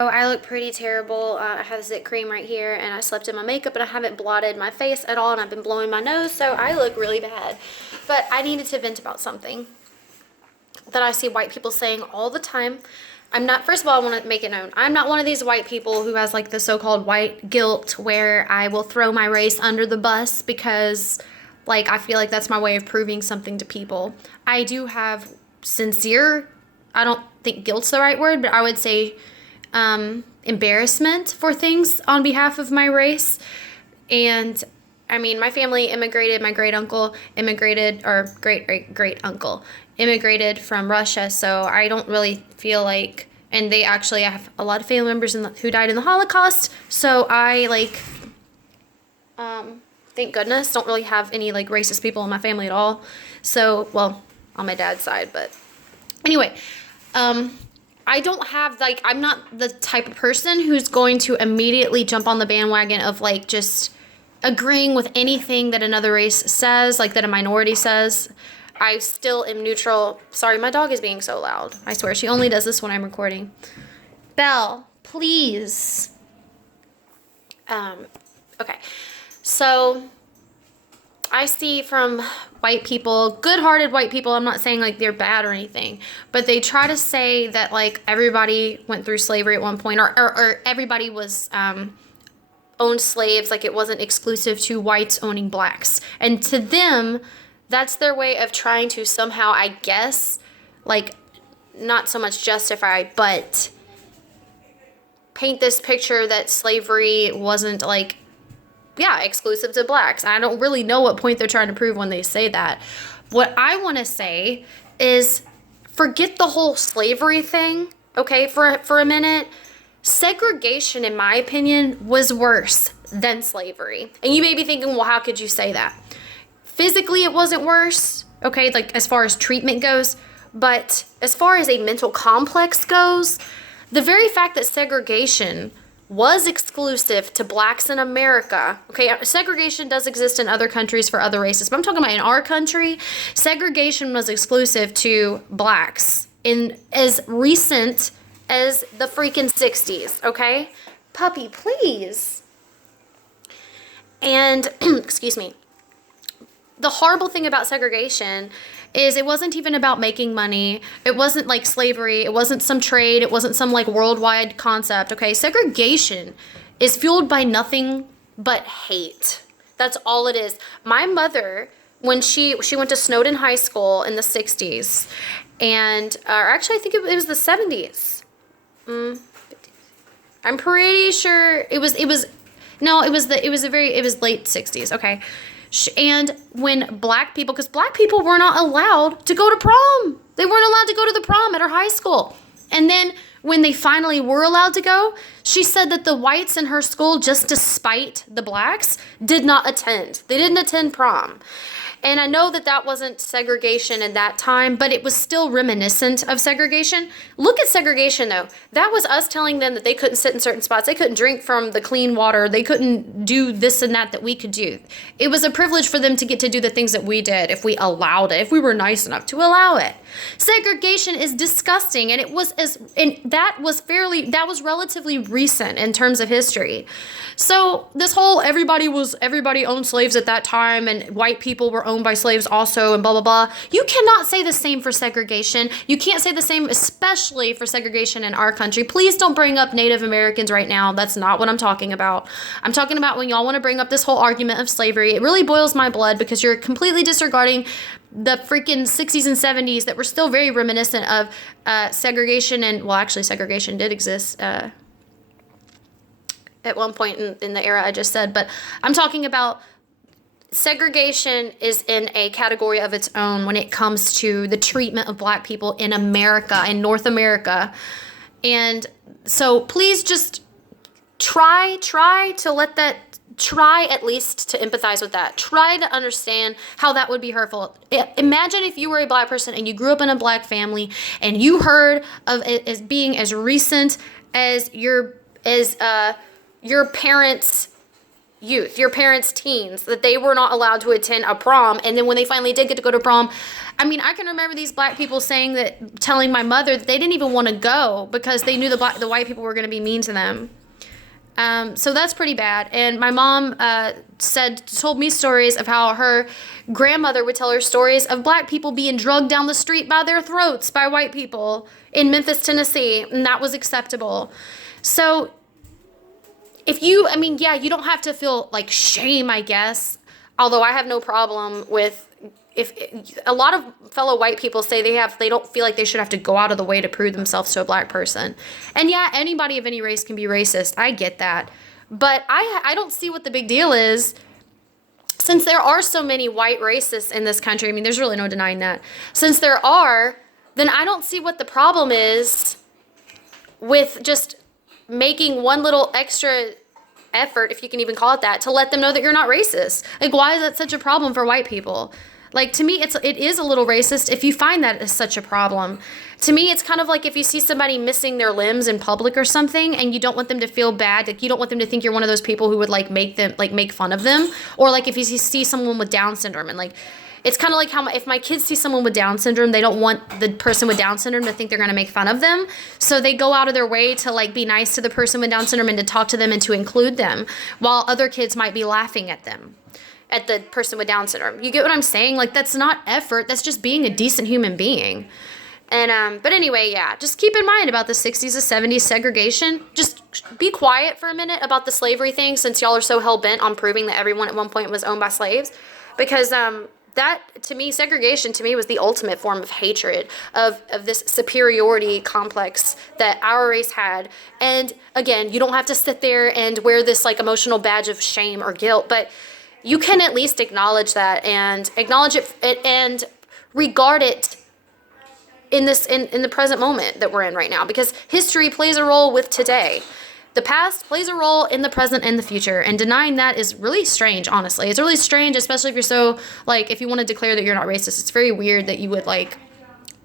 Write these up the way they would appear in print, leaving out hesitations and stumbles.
Oh, I look pretty terrible. I have zit cream right here, and I slept in my makeup, and I haven't blotted my face at all, and I've been blowing my nose, so I look really bad. But I needed to vent about something that I see white people saying all the time. I'm not, first of all, I want to make it known, I'm not one of these white people who has like the so-called white guilt where I will throw my race under the bus because like I feel like that's my way of proving something to people. I do have sincere, I don't think guilt's the right word, but I would say embarrassment for things on behalf of my race. And I mean, my family immigrated, my great uncle immigrated, or great uncle immigrated from Russia. So I don't really feel like, and they actually have a lot of family members who died in the Holocaust. So I like, thank goodness, don't really have any like racist people in my family at all. So, well, on my dad's side, but anyway, I don't have, like, I'm not the type of person who's going to immediately jump on the bandwagon of, like, just agreeing with anything that another race says, like, that a minority says. I still am neutral. Sorry, my dog is being so loud. I swear, she only does this when I'm recording. Belle, please. Okay. So I see from white people, good-hearted white people, I'm not saying like they're bad or anything, but they try to say that like everybody went through slavery at one point, or everybody was owned slaves, like it wasn't exclusive to whites owning blacks. And to them, that's their way of trying to somehow, I guess, like not so much justify, but paint this picture that slavery wasn't like, yeah, exclusive to blacks. I don't really know what point they're trying to prove when they say that. What I want to say is forget the whole slavery thing, okay, for a minute. Segregation, in my opinion, was worse than slavery. And you may be thinking, well, how could you say that? Physically, it wasn't worse, okay, like as far as treatment goes. But as far as a mental complex goes, the very fact that segregation was exclusive to blacks in America. Okay, segregation does exist in other countries for other races, but I'm talking about in our country, segregation was exclusive to blacks in as recent as the freaking 60s, okay? Puppy, please. And, excuse me. The horrible thing about segregation is it wasn't even about making money. It wasn't like slavery. It wasn't some trade. It wasn't some like worldwide concept. Okay, segregation is fueled by nothing but hate. That's all it is. My mother, when she went to Snowden High School in the 60s, and or actually I think it was the 70s. I'm pretty sure it was late 60s. Okay. And when black people, because black people were not allowed to go to prom. They weren't allowed to go to the prom at her high school. And then when they finally were allowed to go, she said that the whites in her school, just to spite the blacks, did not attend. They didn't attend prom. And I know that that wasn't segregation in that time, but it was still reminiscent of segregation. Look at segregation, though. That was us telling them that they couldn't sit in certain spots. They couldn't drink from the clean water. They couldn't do this and that we could do. It was a privilege for them to get to do the things that we did if we allowed it, if we were nice enough to allow it. Segregation is disgusting, and that was relatively recent in terms of history. So this whole everybody owned slaves at that time, and white people were owned by slaves also, and blah blah blah. You cannot say the same for segregation. You can't say the same, especially for segregation in our country. Please don't bring up Native Americans right now. That's not what I'm talking about. I'm talking about when y'all want to bring up this whole argument of slavery. It really boils my blood because you're completely disregarding the freaking 60s and 70s that were still very reminiscent of segregation. And well, actually segregation did exist at one point in the era I just said, but I'm talking about segregation is in a category of its own when it comes to the treatment of black people in America, in North America. And so please just try at least to empathize with that. Try to understand how that would be hurtful. Imagine if you were a black person and you grew up in a black family and you heard of it as being as recent as your parents' youth, your parents' teens, that they were not allowed to attend a prom. And then when they finally did get to go to prom, I mean, I can remember these black people telling my mother that they didn't even want to go because they knew the white people were going to be mean to them. So that's pretty bad. And my mom told me stories of how her grandmother would tell her stories of black people being drugged down the street by their throats by white people in Memphis, Tennessee, and that was acceptable. So you don't have to feel like shame, I guess, although I have no problem with if a lot of fellow white people say they don't feel like they should have to go out of the way to prove themselves to a black person. And yeah, anybody of any race can be racist. I get that. But I don't see what the big deal is. Since there are so many white racists in this country, I mean, there's really no denying that. Since there are, then I don't see what the problem is with just making one little extra effort, if you can even call it that, to let them know that you're not racist. Like, why is that such a problem for white people? Like, to me, it is a little racist if you find that as such a problem. To me, it's kind of like if you see somebody missing their limbs in public or something and you don't want them to feel bad, like you don't want them to think you're one of those people who would make fun of them. Or like if you see someone with Down syndrome and like, it's kind of like if my kids see someone with Down syndrome, they don't want the person with Down syndrome to think they're going to make fun of them. So they go out of their way to like be nice to the person with Down syndrome and to talk to them and to include them, while other kids might be laughing at them, at the person with Down syndrome. You get what I'm saying? Like, that's not effort. That's just being a decent human being. And, but anyway, yeah, just keep in mind about the 60s to 70s segregation. Just be quiet for a minute about the slavery thing, since y'all are so hell-bent on proving that everyone at one point was owned by slaves. Because, that, to me, segregation, to me, was the ultimate form of hatred, of this superiority complex that our race had. And, again, you don't have to sit there and wear this, like, emotional badge of shame or guilt, but you can at least acknowledge that and acknowledge it and regard it in the present moment that we're in right now, because history plays a role with today. The past plays a role in the present and the future, and denying that is really strange, honestly. It's really strange, especially if you're so, like, if you want to declare that you're not racist. It's very weird that you would, like,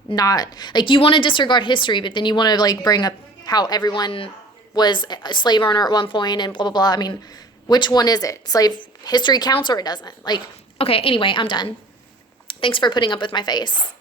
not, like, you want to disregard history, but then you want to, like, bring up how everyone was a slave owner at one point and blah, blah, blah. I mean, which one is it? Slave history counts or it doesn't? Like, okay, anyway, I'm done. Thanks for putting up with my face.